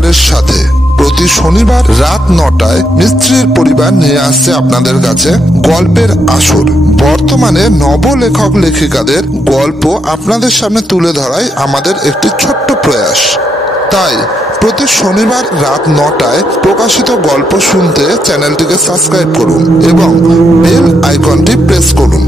পরিবারের সাথে প্রতি শনিবার রাত 9টায় মিস্ত্রির পরিবার নিয়ে আসছে আপনাদের কাছে গল্পের আসর। বর্তমানে নবলেখক লেখিকাদের গল্প আপনাদের সামনে তুলে ধরাই আমাদের একটি ছোট্ট প্রয়াস। তাই প্রতি শনিবার রাত 9টায় প্রকাশিত গল্প শুনতে চ্যানেলটিকে সাবস্ক্রাইব করুন এবং বেল আইকনটি প্রেস করুন।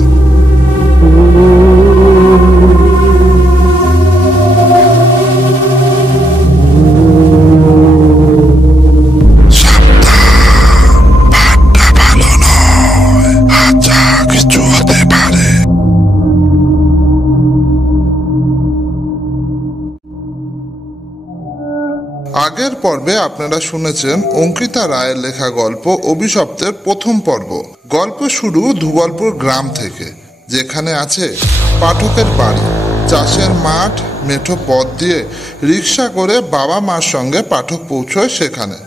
আগের পর্বে আপনারা শুনেছেন অঙ্কিতা রায়ের লেখা গল্প অভিশপ্তের প্রথম পর্ব। গল্প শুরু ধুবলপুর গ্রাম থেকে, যেখানে আছে পাঠকের বাড়ি, চাষের মাঠ, মেঠো পথ দিয়ে রিক্সা করে বাবা মার সঙ্গে পাঠক পৌঁছয় সেখানে।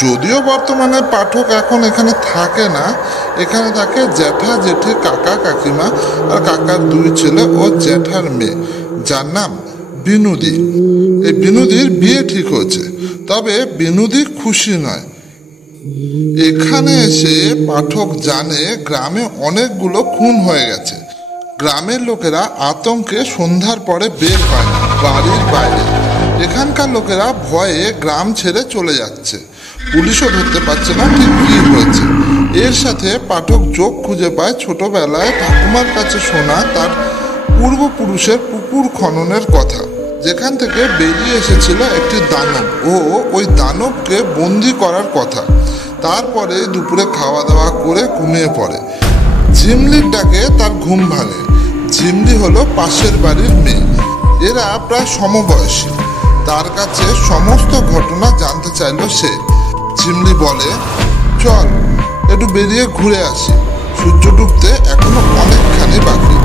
যদিও বর্তমানে পাঠক এখন এখানে থাকে না, এখানে থাকে জ্যাঠা জেঠি, কাকা কাকিমা আর কাকার 2 ছেলে ও জ্যাঠার মেয়ে, যার নাম বিনুদি। এই বিনুদির বিয়ে ঠিক হয়েছে, তবে বিনুদি খুশি নয়। এখানে এসে পাঠক জানে গ্রামে অনেকগুলো খুন হয়ে গেছে। গ্রামের লোকেরা আতঙ্কে সন্ধ্যার পরে বের হয় না বাড়ির বাইরে। এখানকার লোকেরা ভয়ে গ্রাম ছেড়ে চলে যাচ্ছে, পুলিশও ধরতে পারছে না ঠিক কি হয়েছে। এর সাথে পাঠক যোগ খুঁজে পায় ছোটবেলায় ঠাকুমার কাছে শোনা তার পূর্বপুরুষের পুকুর খননের কথা, যেখান থেকে বেরিয়ে এসেছিল একটি দানব ও ওই দানবকে বন্দি করার কথা। তারপরে দুপুরে খাওয়া দাওয়া করে ঘুমিয়ে পড়ে। ঝিমলির ডাকে তার ঘুম ভাঙে। ঝিমলি হলো পাশের বাড়ির মেয়ে, এরা প্রায় সমবয়সী। তার কাছে সমস্ত ঘটনা জানতে চাইল সে। ঝিমলি বলে, চল একটু বেরিয়ে ঘুরে আসি, সূর্য ডুবতে এখনো অনেকখানি বাকি।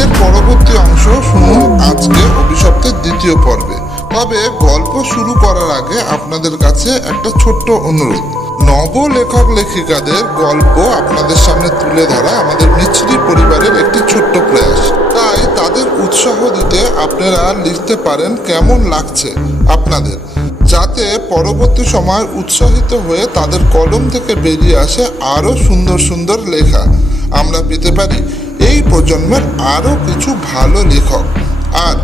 এর পরবর্তী অংশ শুনুন আজকে অভিশপ্তের 2য় পর্বে। তবে গল্প শুরু করার আগে আপনাদের কাছে একটা ছোট্ট অনুরোধ। নবলেখক লেখিকাদের গল্প আপনাদের সামনে তুলে ধরা আমাদের মিছরি পরিবারের একটি ছোট্ট প্রয়াস। তাই তাদের উৎসাহ দিতে আপনারা লিখতে পারেন কেমন লাগছে আপনাদের, যাতে পরবর্তী সময় উৎসাহিত হয়ে তাদের কলম থেকে বেরিয়ে আসে আরও সুন্দর সুন্দর লেখা। আমরা পেতে পারি এই প্রজন্মের আরও কিছু ভালো লেখক। আর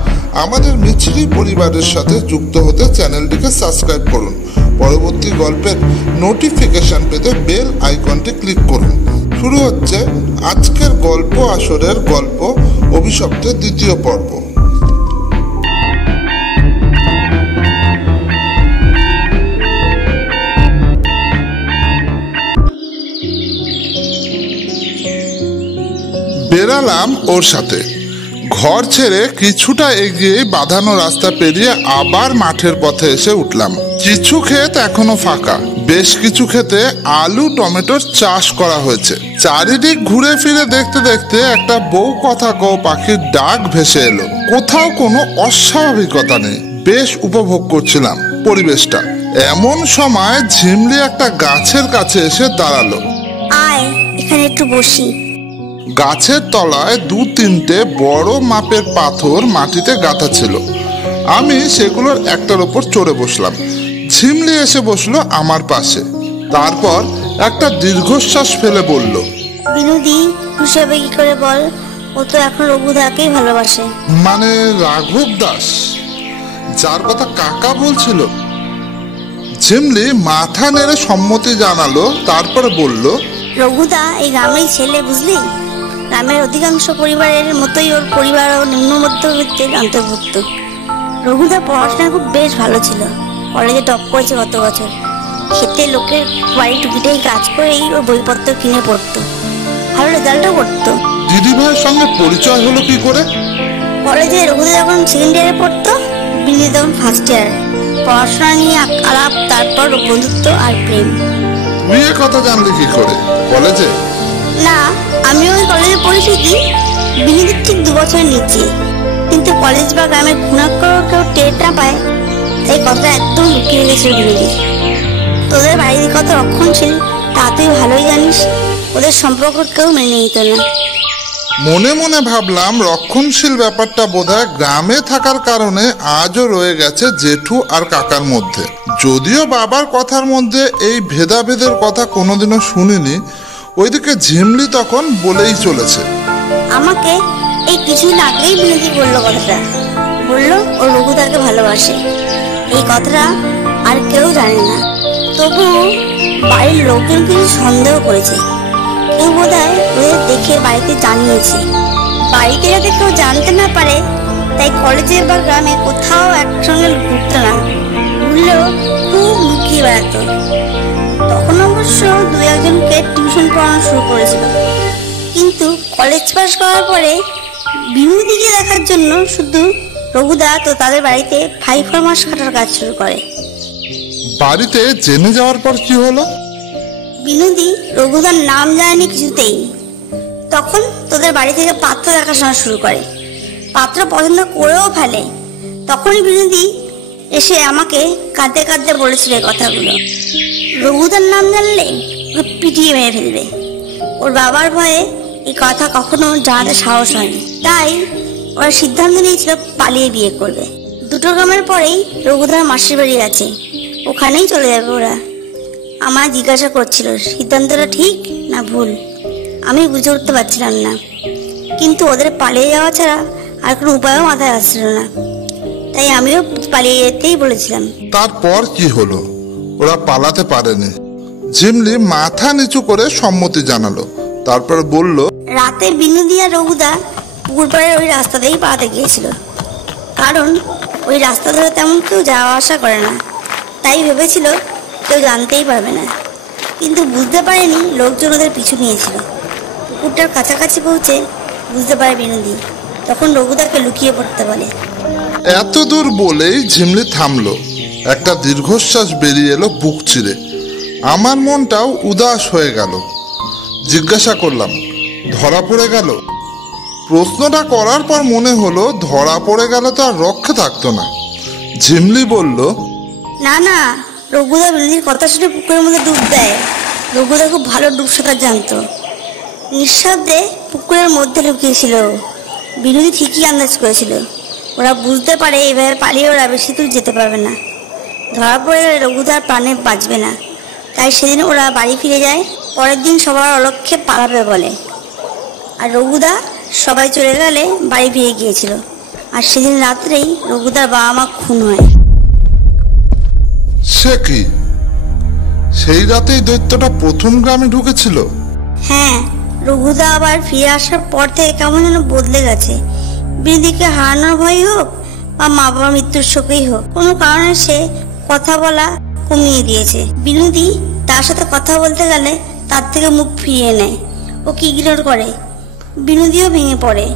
আমাদের মিছরি পরিবারের সাথে যুক্ত হতে চ্যানেলটিকে সাবস্ক্রাইব করুন। পরবর্তী গল্পের নোটিফিকেশন পেতে বেল আইকনটি ক্লিক করুন। শুরু হচ্ছে আজকের গল্প আসরের গল্প অভিশপ্তের 2য় পর্ব। বেরালাম ওর সাথে। ঘর ছেড়ে কিছুটা এগিয়ে বাঁধানো রাস্তা পেরিয়ে আবার মাঠের পথে এসে উঠলাম। কিছু ক্ষেত এখনো ফাঁকা, বেশ কিছু ক্ষেতে আলু টমেটোর চাষ করা হয়েছে। চারিদিক ঘুরে ফিরে দেখতে দেখতে একটা বউ কথা কও পাখির ডাক ভেসে এলো। কোথাও কোনো অস্বাভাবিকতা নেই, বেশ উপভোগ করছিলাম পরিবেশটা। এমন সময় ঝিমলি একটা গাছের কাছে এসে দাঁড়ালো। আয় এখানে একটু বসি। গাছের তলায় 2-3টে বড় মাপের পাথর মাটিতে গাঁথা ছিল। আমি সেগুলোর একটার ওপর চড়ে বসলাম। ঝিমলি এসে বসলো আমার পাশে। তারপর একটা দীর্ঘশ্বাস ফেলে বলল, বিনুদি খুশি হবে কি করে বল? ও তো এখন রঘুদাকেই ভালোবাসে। মানে রাঘব দাস, যার কথা কাকা বলছিল? ঝিমলি মাথা নেড়ে সম্মতি জানালো, তারপরে বলল, রঘুদা এই গ্রামের ছেলে, বুঝলি? গ্রামের অধিকাংশ পরিবারের মতোই ওর পরিবারও নিম্ন মধ্যবিত্তের অন্তর্ভুক্ত। রঘুদা পড়াশোনা খুব বেশ ভালো ছিল, কলেজে টপ করেছে গত বছর। খেতে লোকের বাড়ি টুকিটাই কাজ করেই ওর বইপত্র কিনে পড়তো, ভালো রেজাল্টও করতো। দিদি ভাইয়ের সঙ্গে পরিচয় হলো কি করে? কলেজে রঘুদা যখন 2nd ইয়ারে পড়তো, বিনুদি তখন 1st ইয়ার। পড়াশোনা নিয়ে আলাপ, তারপর বন্ধুত্ব আর প্রেম। তুই এ কথা জানলি কি করে? কলেজে? না, আমি ওই কলেজে পড়েছি কি বিনুদির ঠিক 2 বছর নিচে। কিন্তু কলেজ বা গ্রামের খুনাক্কর কেউ টের না পায়, তাই কথা একদম লুকিয়ে গেছে বিনুদি। তোদের বাড়ির কত রক্ষণশীল তা তুই ভালোই জানিস। ওদের সম্পর্ক কেউ মেনে নিত না। মনে মনে ভাবলাম রক্ষণশীল ব্যাপারটা বোধহয় গ্রামে থাকার কারণে আজও রয়ে গেছে জেঠু আর কাকার মধ্যে। যদিও বাবার কথার মধ্যে এই ভেদাভেদের কথা কোনোদিনও শুনিনি, ওইদিকে ঝিমলি তখন বলেই চলেছে। আমাকে এই কিছুদিন আগেই বিনোদী বললো কথাটা, বললো ও রঘুদাকে ভালোবাসে। এই কথাটা আর কেউ জানে না, তবু বাড়ির লোকজন কিছু সন্দেহ করেছে। কেউ বোধহয় ওদের দেখে বাড়িতে জানিয়েছে। বাড়িতে যাতে কেউ জানতে না পারে, তাই কলেজে বা গ্রামে কোথাও একসঙ্গে ঘুরতো না, ঘুরলেও খুব লুকিয়ে বেড়াতো। তখন অবশ্য দু একজনকে টিউশন পড়ানো শুরু করেছিল, কিন্তু কলেজ পাস করার পরে বিনোদীকে দেখার জন্য শুধু রঘুদা তো তাদের বাড়িতে 5-4 মাস কাটার কাজ শুরু করে। বাড়িতে জেনে যাওয়ার পর কি হলো? বিনোদী রঘুদার নাম জানেনি কিছুতেই। তখন তোদের বাড়ি থেকে পাত্র দেখাশোনা শুরু করে, পাত্র পছন্দ করেও ফেলে। তখনই বিনোদী এসে আমাকে কাঁদতে কাঁদতে বলেছিল এই কথাগুলো। রঘুদার নাম জানলে ওকে পিটিয়ে মেরে ফেলবে। ওর বাবার ভয়ে এই কথা কখনো জানাতে সাহস হয়নি, তাই ওরা সিদ্ধান্ত নিয়েছিল পালিয়ে বিয়ে করবে। 2 গ্রামের পরেই রঘুদার মাসির বাড়ি আছে, ওখানেই চলে যাবে ওরা। আমায় জিজ্ঞাসা করছিল সিদ্ধান্তটা ঠিক না ভুল। আমি বুঝে উঠতে পারছিলাম না, কিন্তু ওদের পালিয়ে যাওয়া ছাড়া আর কোনো উপায়ও মাথায় আসছিল না, তাই আমিও পালিয়ে যেতেই বলেছিলাম। তারপর কি হলো? ওরা পালাতে পারেনি। ঝিমলি মাথা নিচু করে সম্মতি জানালো, তারপর বলল, রাতে বিনোদী আর রঘুদা পুকুর পাড়ের ওই রাস্তাতেই পালাতে গিয়েছিল, কারণ ওই রাস্তা ধরে তেমন কেউ যাওয়া আসা করে না, তাই ভেবেছিল কেউ জানতেই পারবে না। কিন্তু বুঝতে পারেনি লোকজন ওদের পিছু নিয়েছিল। পুকুরটার কাছাকাছি পৌঁছে বুঝতে পারে বিনোদী, তখন রঘুদাকে লুকিয়ে পড়তে বলে। এত দূর বলেই ঝিমলি থামলো। একটা দীর্ঘশ্বাস বেরিয়ে এলো বুক চিরে। আমার মনটাও উদাস হয়ে গেল। জিজ্ঞাসা করলাম, ধরা পড়ে গেল? প্রশ্নটা করার পর মনে হলো ধরা পড়ে গেলে তো আর রক্ষে থাকতো না। ঝিমলি বলল, না না, রঘুদা বিনোদীর কথা শুনে পুকুরের মধ্যে ডুব দেয়। রঘুদা খুব ভালো ডুব সাঁতার জানতো। নিঃশব্দে পুকুরের মধ্যে লুকিয়েছিল। বিনোদী ঠিকই আন্দাজ করেছিল। ওরা বুঝতে পারে এভাবে পালিয়ে ওরা বেশি দূর যেতে পারবে না, ধরা পড়ে গেলে রঘুদার প্রাণে বাঁচবে না। তাই সেদিন ওরা বাড়ি ফিরে যায়। পরের দিন সবার অলক্ষ্যে পালাবে বলে, আর রঘুদা সবাই চলে গেলে বাড়ি ফিরে গিয়েছিল। আর সেদিন রাত্রেই রঘুদার বাবা মা খুন হয়। সে কি? সেই রাতেই দৈত্যটা প্রথম গ্রামে ঢুকেছিল? হ্যাঁ, রঘুদা আবার ফিরে আসার পর থেকে কেমন যেন বদলে গেছে। বিনোদীকে হারানোর ভয় হোক বা মা বাবার মৃত্যুর শোকেই হোক, কোনো কারণে সে কথা বলা কমিয়ে দিয়েছে। বিনোদী তার সাথে কথা বলতে গেলে তার থেকে মুখ ফিরিয়ে নেয়, ওকে ইগনোর করে। বিনোদীও ভেঙে পড়ে,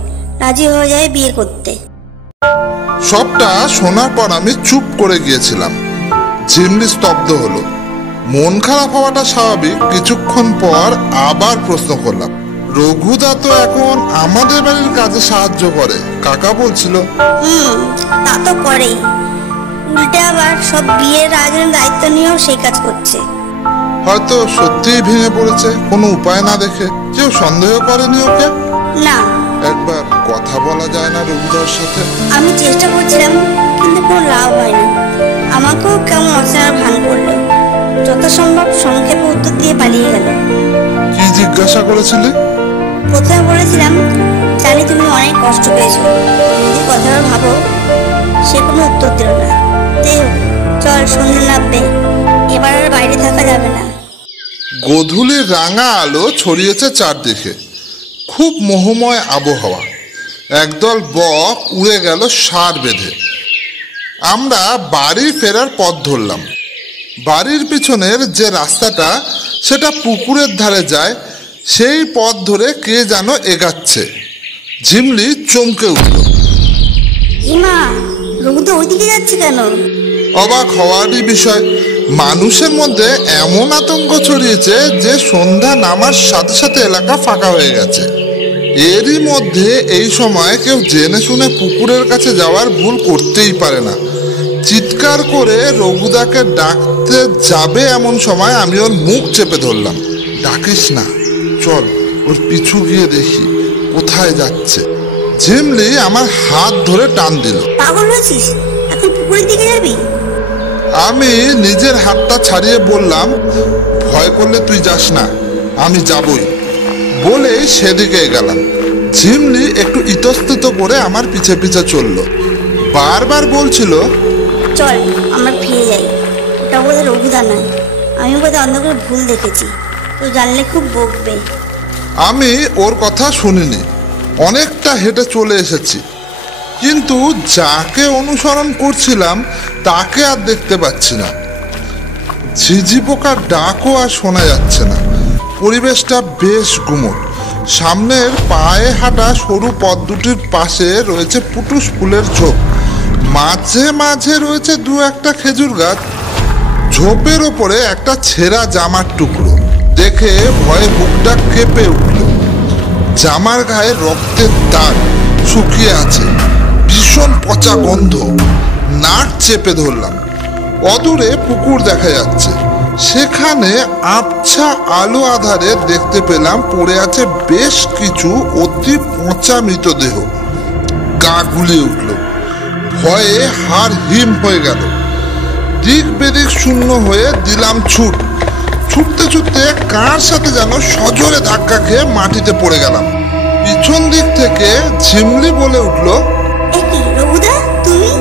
রাজি হয়ে যায় বিয়ে করতে। সবটা শোনার পর আমি চুপ করে গিয়েছিলাম। ঝিমলি স্তব্ধ হলো। মন খারাপ হওয়াটা স্বাভাবিক। কিছুক্ষণ পর আবার প্রশ্ন করলাম, রঘুদা তো এখন আমাদের বাড়ির কাজে সাহায্য করে, কাকা বলছিল। তা তো করেই, উল্টে আবার সব বিয়ের আয়োজনের দায়িত্ব নিয়েও সেই কাজ করছে। হয়তো সত্যিই ভেঙে পড়েছে, কোনো উপায় না দেখে। কেউ সন্দেহ করেনি ওকে? না, একবার কথা বলা যায় না রঘুদার সাথে? আমি চেষ্টা করছিলাম, কিন্তু কোনো লাভ হয়নি। আমাকেও কেমন অচেনা ভান করলো। যথাসম্ভব সংক্ষেপে উত্তর দিয়ে পালিয়ে গেল। কি জিজ্ঞাসা করেছিলে? প্রথমে বলেছিলাম, জানি তুমি অনেক কষ্ট পেয়েছো, যদি কথাটা ভাবো। সে কোনো উত্তর দিল না। যাই হোক, চল সন্ধ্যে নামবে, এবার আর বাইরে থাকা যাবে না। গোধূলির রাঙা আলো ছড়িয়েছে চারদিকে। খুব মোহময় আবহাওয়া। একদল বক উড়ে গেল সার বেঁধে। আমরা বাড়ি ফেরার পথ ধরলাম। বাড়ির পিছনের যে রাস্তাটা, সেটা পুকুরের ধারে যায়। সেই পথ ধরে কে যেন এগাচ্ছে। ঝিমলি চমকে উঠল। ইমা, রঘুদা ওইদিকে যাচ্ছে কেন? অবাক হওয়ারই বিষয়। মানুষের মধ্যে এমন আতঙ্ক ছড়িয়েছে যে সন্ধ্যা নামার সাথে সাথে এলাকা ফাঁকা হয়ে গেছে। এরই মধ্যে এই সময় কেউ জেনে শুনে পুকুরের কাছে যাওয়ার ভুল করতেই পারে না। চিৎকার করে রঘুদাকে ডাকতে যাবে এমন সময় আমি ওর মুখ চেপে ধরলাম। ডাকিস না, চল ওর পিছু গিয়ে দেখি কোথায় যাচ্ছে। ঝিমলি আমার হাত ধরে টান দিল। পাগল হয়েছিস? এখন পুকুরের দিকে যাবি? আমি নিজের হাতটা ছাড়িয়ে বললাম, ভয় করলে তুই যাস না, আমি যাবই। বলে সেদিকে গেলাম। ঝিমলি একটু ইতস্তত করে আমার পিছে পিছে চলল। বারবার বলছিল, চল আমরা ফিরে যাই। ওটা বোধহয় রঘুদা নয়, আমি বোধহয় অন্ধকারে ভুল দেখেছি, তো জানলে খুব বকবে। আমি ওর কথা শুনিনি। অনেকটা হেঁটে চলে এসেছি, কিন্তু যাকে অনুসরণ করছিলাম তাকে আর দেখতে পাচ্ছি না। ঝিঝি পোকার ডাকও আর শোনা যাচ্ছে না। পরিবেশটা বেশ গুমট। সামনের পায়ে হাঁটা সরু পথ দুটির পাশে রয়েছে পুটুস ফুলের ঝোপ। মাঝে মাঝে রয়েছে দু একটা খেজুর গাছ। ঝোপের ওপরে একটা ছেঁড়া জামার টুকরো দেখে ভয়ে বুকটা কেঁপে উঠল। জামার গায়ে রক্তের দাগ, শুকিয়ে আছে, ভীষণ পচা গন্ধ। নাক চেপে ধরলাম। অদূরে পুকুর দেখা যাচ্ছে। সেখানে আবছা আলো আধারে দেখতে পেলাম পড়ে আছে বেশ কিছু অতি পচা মৃতদেহ। গা গুলিয়ে উঠল। ভয়ে হাড় হিম হয়ে গেল। দিক বেদিক শূন্য হয়ে দিলাম ছুট। ছুটতে ছুটতে কার সাথে যেন সজোরে ধাক্কা খেয়ে মাটিতে পড়ে গেলাম। পিছন দিক থেকে ঝিমলি বলে উঠল, কি রঘুদা তুমি?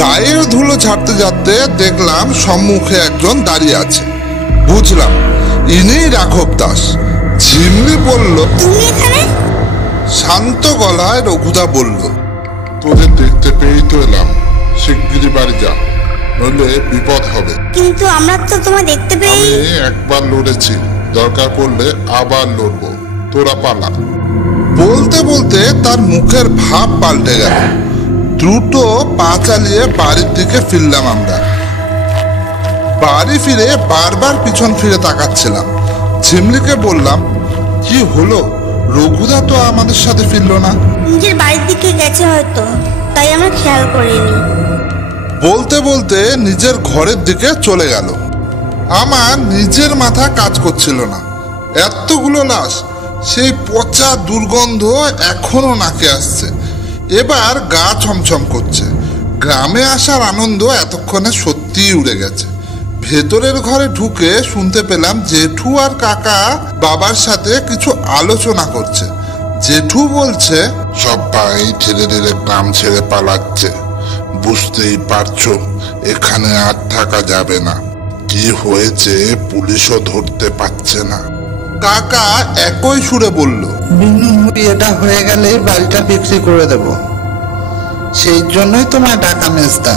গায়ের ধুলো ঝাড়তে ঝাড়তে দেখলাম সম্মুখে একজন দাঁড়িয়ে আছে। বুঝলাম ইনি রাঘব দাস। ঝিমলি বলল, তুমি এখানে? শান্ত গলায় রঘুদা বলল, তোদের দেখতে পেয়েই তো এলাম, শিগগিরই বাড়ি যা, নইলে বিপদ হবে। কিন্তু আমরা তো তোমায় দেখতে পেয়ে। আমি একবার লড়েছি, দরকার পড়লে আবার লড়বো, তোরা পালা। বলতে বলতে তার মুখের ভাব পাল্টে গেল। দ্রুত পা চালিয়ে বাড়ির দিকে ফিরলাম আমরা। বাড়ি ফিরে বারবার পিছন ফিরে তাকাচ্ছিলাম। ঝিমলিকে বললাম, কি হলো? রঘুদা তো আমাদের সাথে ফিরল না। নিজের বাড়ির দিকে গেছে হয়তো, তাই আমরা খেয়াল করিনি। বলতে বলতে নিজের ঘরের দিকে চলে গেল। আমার নিজের মাথা কাজ করছিল না। এতগুলো লাশ, সেই পচা দুর্গন্ধ এখনো নাকে আসছে। এবার গা ছমছম করছে। গ্রামে আসার আনন্দ এতক্ষণে সত্যিই উড়ে গেছে। ভেতরের ঘরে ঢুকে শুনতে পেলাম জেঠু আর কাকা বাবার সাথে কিছু আলোচনা করছে। জেঠু বলছে, সবাই ধীরে ধীরে গ্রাম ছেড়ে পালাচ্ছে, বুঝতেই পারছো এখানে আর থাকা যাবে না। কি হয়েছে পুলিশও ধরতে পারছে না। কাকা একই সুরে বলল, এটা হয়ে গেলে বাড়িটা বিক্রি করে দেব, সেই জন্যই তোমায় ডাকা মেজদা।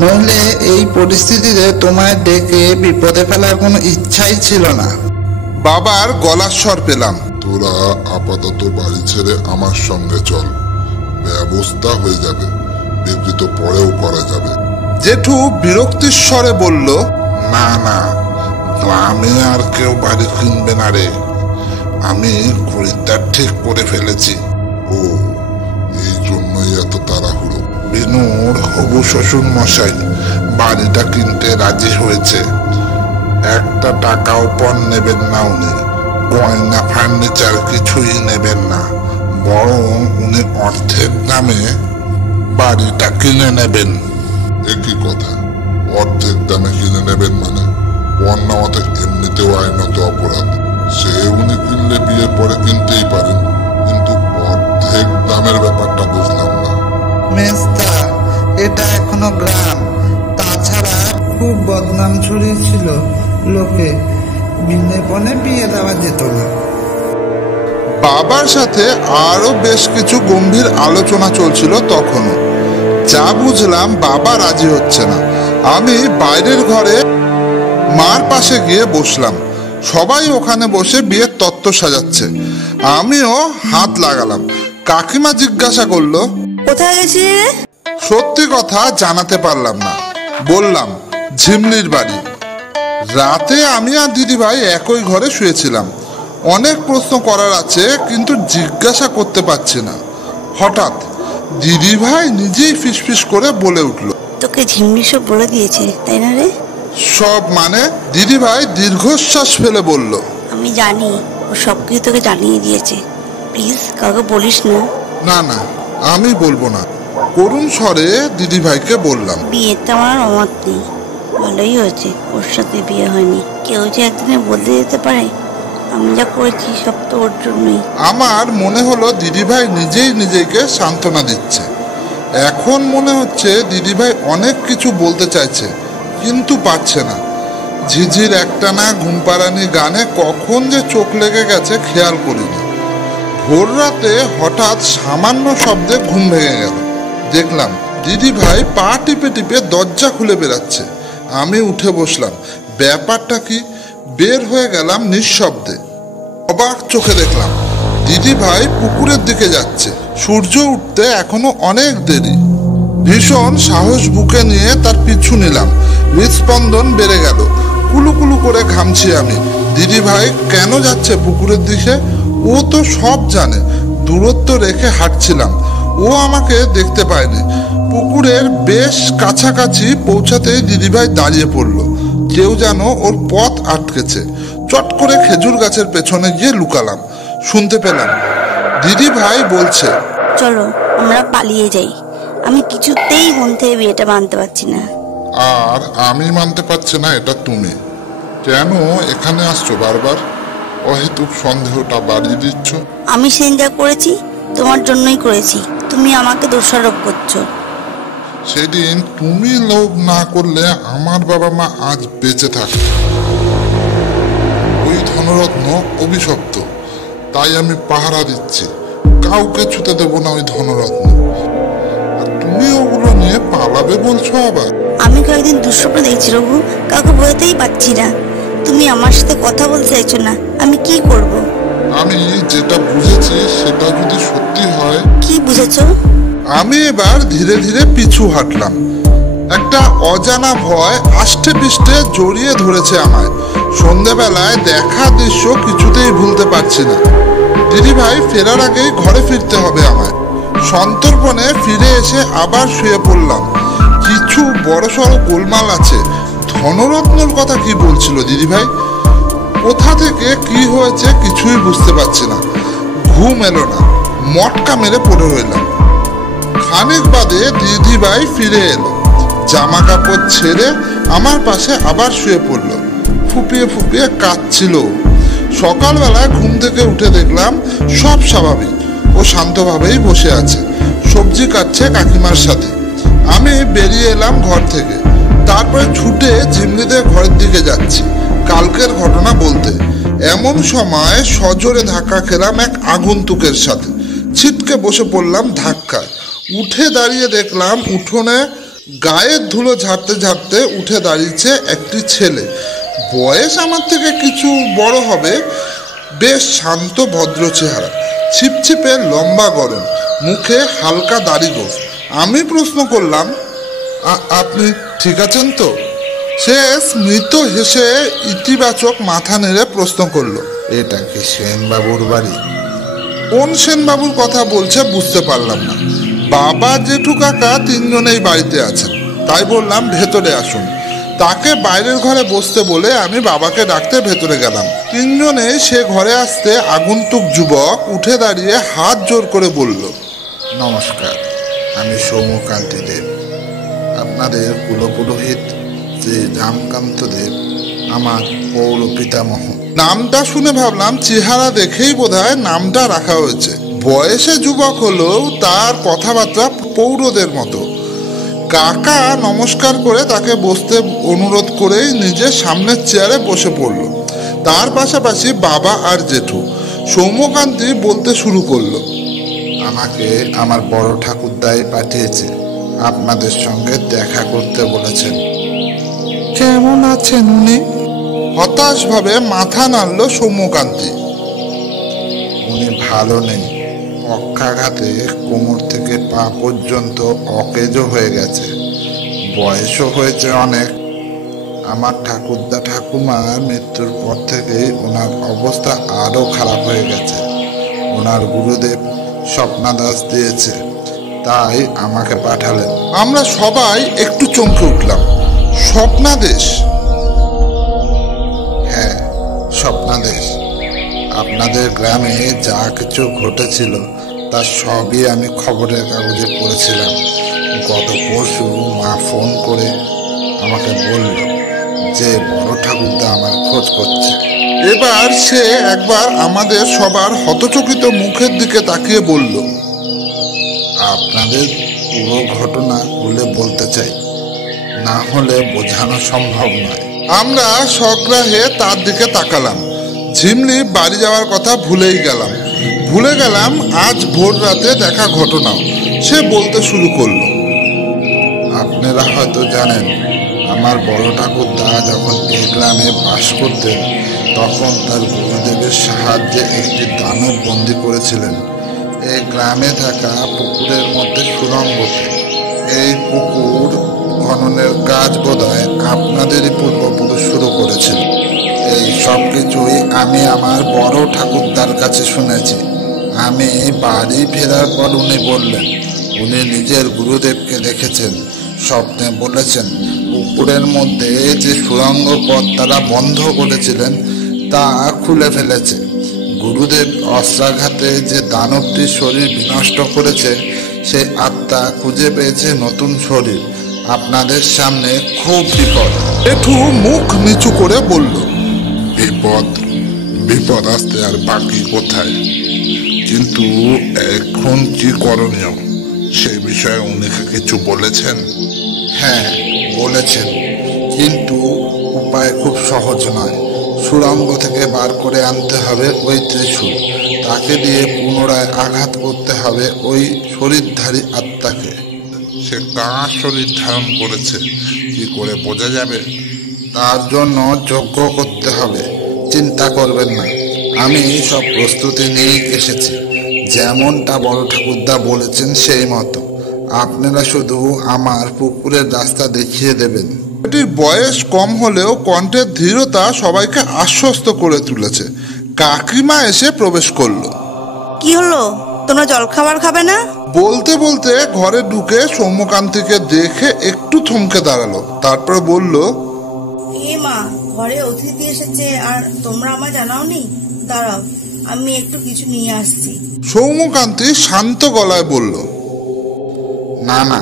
নইলে এই পরিস্থিতিতে তোমায় ডেকে বিপদে ফেলার কোনো ইচ্ছাই ছিল না। বাবার গলার স্বর পেলাম। তোরা আপাতত বাড়ি ছেড়ে আমার সঙ্গে চল, ব্যবস্থা হয়ে যাবে, বিক্রি তো পরেও করা যাবে। জেঠু বিরক্তির স্বরে বলল, না না, গ্রামে আর কেউ বাড়ি কিনবে না রে, আমি খরিদ্দার ঠিক করে ফেলেছি। ও, এই জন্যই এত তাড়াহুড়ো। বিনুর হবু শ্বশুর মশাই বাড়িটা কিনতে রাজি হয়েছে। একটা টাকাও পণ নেবেন না উনি, গয়না ফার্নিচার কিছুই নেবেন না, বরং উনি অর্ধেক দামে বাড়িটা কিনে নেবেন। একই কথা, অর্ধেক দামে কিনে নেবেন মানে? পণ নেওয়াতে এমনিতেও আইনত অপরাধ। সে উনি কিনলে বিয়ের পরে কিনতেই পারেন, কিন্তু অর্ধেক দামের ব্যাপারটা বুঝলাম না। মেজদা, এটা এখনো গ্রাম, তাছাড়া খুব বদনাম ছড়িয়েছিল লোকে, বিনে পণে বিয়ে দেওয়া যেত না। বাবার সাথে আরো বেশ কিছু গম্ভীর আলোচনা চলছিল তখনও। যা বুঝলাম বাবা রাজি হচ্ছে না। আমি বাইরের ঘরে মার পাশে গিয়ে বসলাম। সবাই ওখানে বসে বিয়ের তত্ত্ব সাজাচ্ছে। আমিও হাত লাগালাম। কাকিমা জিজ্ঞাসা করলো, কোথায় গেছিলি রে? সত্যি কথা জানাতে পারলাম না। বললাম, ঝিমলির বাড়ি। রাতে আমি আর দিদিভাই একই ঘরে শুয়েছিলাম। অনেক প্রশ্ন করার আছে, কিন্তু জিজ্ঞাসা করতে পারছি না। হঠাৎ দিদিভাই নিজেই ফিসফিস করে বলে উঠল, তোকে ঝিমলি সব বলে দিয়েছে তাই না রে? সব মানে? দিদিভাই দীর্ঘশ্বাস ফেলে বলল, আমি জানি ও সব কিছু তোকে জানিয়ে দিয়েছে। প্লিজ কাউকে বলিস না। না না, আমি বলবো না। করুণ স্বরে দিদিভাইকে বললাম। বিয়েতে আমার অমত নেই। ভালোই হয়েছে ওর সাথে বিয়ে হয়নি। কেউ যে একদিনে বদলে যেতে পারে। আমি যা করেছি সব তো ওর জন্যই। আমার মনে হলো দিদিভাই নিজেই নিজেকে সান্ত্বনা দিচ্ছে। এখন মনে হচ্ছে দিদিভাই অনেক কিছু বলতে চাইছে, কিন্তু পারছে না। ঝিঝির একটানা ঘুমপাড়ানি গানে কখন যে চোখ লেগে গেছে খেয়াল করিনি। ভোর রাতে হঠাৎ সামান্য শব্দে ঘুম ভেঙে গেল। দেখলাম দিদিভাই পা টিপে টিপে দরজা খুলে বেরাচ্ছে। আমি উঠে বসলাম। ব্যাপারটা কি? বের হয়ে গেলাম নিঃশব্দে। অবাক চোখে দেখলাম দিদিভাই পুকুরের দিকে যাচ্ছে। সূর্য উঠতে এখনো অনেক দেরি। ভীষণ সাহস বুকে নিয়ে তার পিছু নিলাম। হৃদস্পন্দন বেড়ে গেল। কুলুকুলু করে ঘামছি আমি। দিদিভাই কেন যাচ্ছে পুকুরের দিকে? ও তো সব জানে। দূরত্ব রেখে হাঁটছিলাম, ও আমাকে দেখতে পায়নি। পুকুরের বেশ কাছাকাছি পৌঁছাতেই দিদিভাই দাঁড়িয়ে পড়ল। কেউ যেন ওর পথ আটকেছে। চট করে খেজুর গাছের পেছনে গিয়ে লুকালাম। শুনতে পেলাম দিদিভাই বলছে, চলো আমরা পালিয়ে যাই। আমি কিছুতেই মন থেকে বিয়েটা মানতে পারছি না। আর আমি মানতে পারছি না এটা তুমি। কেন এখানে আসছো বারবার? অহেতুক সন্দেহটা বাড়িয়ে দিচ্ছ। আমি সেদিন যা করেছি তোমার জন্যই করেছি। তুমি আমাকে দোষারোপ করছো। সেদিন তুমি লোভ না করলে আমার বাবা মা আজ বেঁচে থাকে। ওই ধনরত্ন অভিশপ্ত, তাই আমি পাহারা দিচ্ছি। কাউকে ছুতে দেবো না ওই ধনরত্ন। আর তুমি ওগুলো নিয়ে পালাবে বলছো আবার? আমি কয়েকদিন দুঃস্বপ্ন দেখছি রঘু, কাউকে বোঝাতেই পারছি না। তুমি আমার সাথে কথা বলতে চাইছো না, আমি কি করব? আমি যেটা বুঝেছি সেটা যদি সত্যি হয়। কি বুঝেছো? আমি এবার ধীরে ধীরে পিছু হাঁটলাম। একটা অজানা ভয় আষ্টে পিষ্টে জড়িয়ে ধরেছে আমায়। সন্ধেবেলায় দেখা দৃশ্য কিছুতেই ভুলতে পারছি না। দিদিভাই ফেরার আগেই ঘরে ফিরতে হবে আমায়। সন্তর্পণে ফিরে এসে আবার শুয়ে পড়লাম। কিছু বড়সড় গোলমাল আছে। ধনরত্নর কথা কি বলছিল দিদিভাই? কোথা থেকে কি হয়েছে কিছুই বুঝতে পারছি না। ঘুম এলো না, মটকা মেরে পড়ে রইলাম। খানিক বাদে দিদিভাই ফিরে এলো। জামা কাপড় ছেড়ে আমার পাশে আবার শুয়ে পড়লো। ফুপিয়ে ফুপিয়ে কাঁদছিল। সকালবেলা ঘুম থেকে উঠে দেখলাম সব স্বাভাবিক। ও শান্তভাবেই বসে আছে, সবজি কাটছে কাকিমার সাথে। আমি বেরিয়ে এলাম ঘর থেকে। তারপরে ছুটে ঝিমলিদের ঘরের দিকে যাচ্ছি কালকের ঘটনা বলতে। এমন সময় সজোরে ধাক্কা খেলাম এক আগন্তুকের সাথে। ছিটকে বসে পড়লাম ধাক্কায়। উঠে দাঁড়িয়ে দেখলাম উঠোনে গায়ের ধুলো ঝাড়তে ঝাড়তে উঠে দাঁড়িয়েছে একটি ছেলে। বয়স আমার থেকে কিছু বড় হবে। বেশ শান্ত ভদ্র চেহারা, ছিপছিপে লম্বা গরম, মুখে হালকা দাড়ি গোঁফ। আমি প্রশ্ন করলাম, আপনি ঠিক আছেন তো? সে স্মিত হেসে ইতিবাচক মাথা নেড়ে প্রশ্ন করলো, এটা কি সেনবাবুর বাড়ি? কোন সেনবাবুর কথা বলছে বুঝতে পারলাম না। বাবা জেঠু কাকা তিনজনেই বাড়িতে আছেন। তাই বললাম ভেতরে আসুন। তাকে বাইরের ঘরে বসতে বলে আমি বাবাকে ডাকতে ভেতরে গেলাম। তিনজনেই সে ঘরে আসতে আগন্তুক যুবক উঠে দাঁড়িয়ে হাত জোর করে বলল, নমস্কার, আমি সৌম্যকান্তি দেব, আপনাদের কুলপুরোহিত শ্রী রামকান্ত দেব, আমার পৌর পিতামহ। নামটা শুনে ভাবলাম চেহারা দেখেই বোধহয় নামটা রাখা হয়েছে। বয়সে যুবক হলেও তার কথাবার্তা পৌরদের মতো। কাকা নমস্কার করে তাকে বসতে অনুরোধ করেই নিজের সামনের চেয়ারে বসে পড়ল। তার পাশাপাশি বাবা আর জেঠু। সৌম্যকান্তি বলতে শুরু করলো, আমাকে আমার বড় ঠাকুরদাই পাঠিয়েছে, আপনাদের সঙ্গে দেখা করতে বলেছেন। কেমন আছেন উনি? হতাশভাবে মাথা নাড়ল সৌম্যকান্তি। উনি ভালো নেই, পক্ষাঘাতে কোমর থেকে পা পর্যন্ত অকেজো হয়ে গেছে, বয়সও হয়েছে অনেক। আমার ঠাকুরদা ঠাকুমার মৃত্যুর পর থেকেই ওনার অবস্থা আরও খারাপ হয়ে গেছে। ওনার গুরুদেব স্বপ্নাদাস দিয়েছে, তাই আমাকে পাঠালেন। আমরা সবাই একটু চমকে উঠলাম। স্বপ্নাদেশ? হ্যাঁ, স্বপ্নাদেশ। আপনাদের গ্রামে যা কিছু ঘটেছিল তার সবই আমি খবরের কাগজে পড়েছিলাম। গত পরশু মা ফোন করে আমাকে বলল যে বড় ঠাকুরদা আমার খোঁজ করছে। এবার সে একবার আমাদের সবার হতচকিত মুখের দিকে তাকিয়ে বলল, আপনাদের পুরো ঘটনা খুলে বলতে চাই, না হলে বোঝানো সম্ভব নয়। আমরা সগ্রাহে তার দিকে তাকালাম। ঝিমলি বাড়ি যাওয়ার কথা ভুলে গেলাম আজ ভোর রাতে দেখা ঘটনাও। সে বলতে শুরু করলো, আপনারা হয়তো জানেন, আমার বড় ঠাকুরদা যখন এই গ্রামে বাস করতেন তখন তার গুরুদেবের সাহায্যে একটি দানব বন্দি করেছিলেন এই গ্রামে থাকা পুকুরের মধ্যে সুড়ঙ্গতে। এই পুকুর খননের কাজ বোধহয় আপনাদেরই পূর্বপুরুষ শুরু করেছিল। এই সব কিছুই আমি আমার বড় ঠাকুরদার কাছে শুনেছি। আমি বাড়ি ফেরার পর উনি বললেন উনি নিজের গুরুদেবকে দেখেছেন, স্বপ্নে বলেছেন পুকুরের মধ্যে যে সুড়ঙ্গ পথ তারা বন্ধ করেছিলেন তা খুলে ফেলেছে। গুরুদেব অস্ত্রাঘাতে যে দানবটির শরীর বিনষ্ট করেছে সেই আত্মা খুঁজে পেয়েছে নতুন শরীর। আপনাদের সামনে খুব বিপদ। জেঠু মুখ নিচু করে বলল, বিপদ আসতে আর বাকি কোথায়? কিন্তু এখন কি করণীয় সেই বিষয়ে উনি কিছু বলেছেন? হ্যাঁ বলেছেন, কিন্তু উপায় খুব সহজ নয়। সুড়ঙ্গ থেকে বার করে আনতে হবে ওই ত্রিশূল, তাকে দিয়ে পুনরায় আঘাত করতে হবে ওই শরীরধারী আত্মাকে। সে কার শরীর ধারণ করেছে কি করে বোঝা যাবে? তার জন্য যজ্ঞ করতে হবে। চিন্তা করবেন না, আমি সব প্রস্তুতি নিয়ে এসেছি। যেমনটা বড় ঠাকুরদা বলেছেন সেই মতো। আপনারা শুধু আমার পুকুরের রাস্তা দেখিয়ে দেবেন। এটির বয়স কম হলেও কণ্ঠের ধীরতা সবাইকে আশ্বস্ত করে তুলেছে। কাকিমা এসে প্রবেশ করলো। কি হলো, তোমরা জলখাবার খাবে না? বলতে বলতে ঘরে ঢুকে সৌম্যকান্তিকে দেখে একটু থমকে দাঁড়ালো, তারপর বলল, এ মা, ঘরে অতিথি এসেছে আর তোমরা আমায় জানাওনি। দাঁড়াও, আমি একটু কিছু নিয়ে আসছি। সৌম্যকান্তি শান্ত গলায় বলল, না না,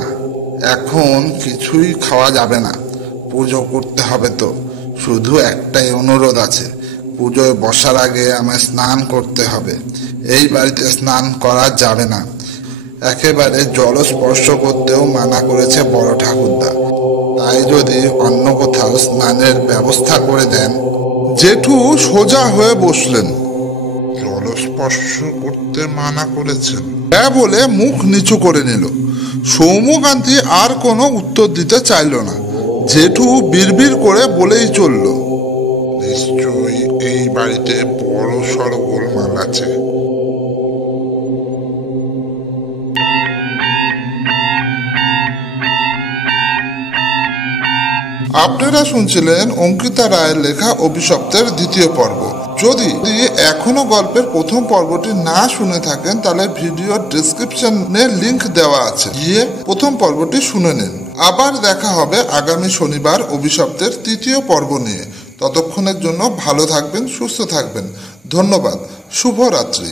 এখন কিছুই খাওয়া যাবে না, পুজো করতে হবে তো। শুধু একটাই অনুরোধ আছে, পুজোয় বসার আগে আমায় স্নান করতে হবে। এই বাড়িতে স্নান করা যাবে না, একেবারে জল স্পর্শ করতেও মানা করেছে বড় ঠাকুরদা। তাই যদি অন্য কোথাও স্নানের ব্যবস্থা করে দেন। জেঠু সোজা হয়ে বসলেন। জলস্পর্শ করতে মানা করেছেন? হ্যাঁ বলে মুখ নিচু করে নিল। সৌম্যকান্তি আর কোনো উত্তর দিতে চাইল না। জেঠু বিড়বিড় করে বলেই চলল, নিশ্চয়ই এই বাড়িতে বড় সড় গোলমাল আছে। আপনারা শুনছিলেন অঙ্কিতা রায়ের লেখা অভিশপ্তের দ্বিতীয় পর্ব। যদি এখনো গল্পের প্রথম পর্বটি না শুনে থাকেন তাহলে ভিডিওর ডেসক্রিপশনে লিংক দেওয়া আছে, গিয়ে প্রথম পর্বটি শুনে নিন। আবার দেখা হবে আগামী শনিবার অভিশপ্তের তৃতীয় পর্ব নিয়ে। ততক্ষণের জন্য ভালো থাকবেন, সুস্থ থাকবেন। ধন্যবাদ। শুভরাত্রি।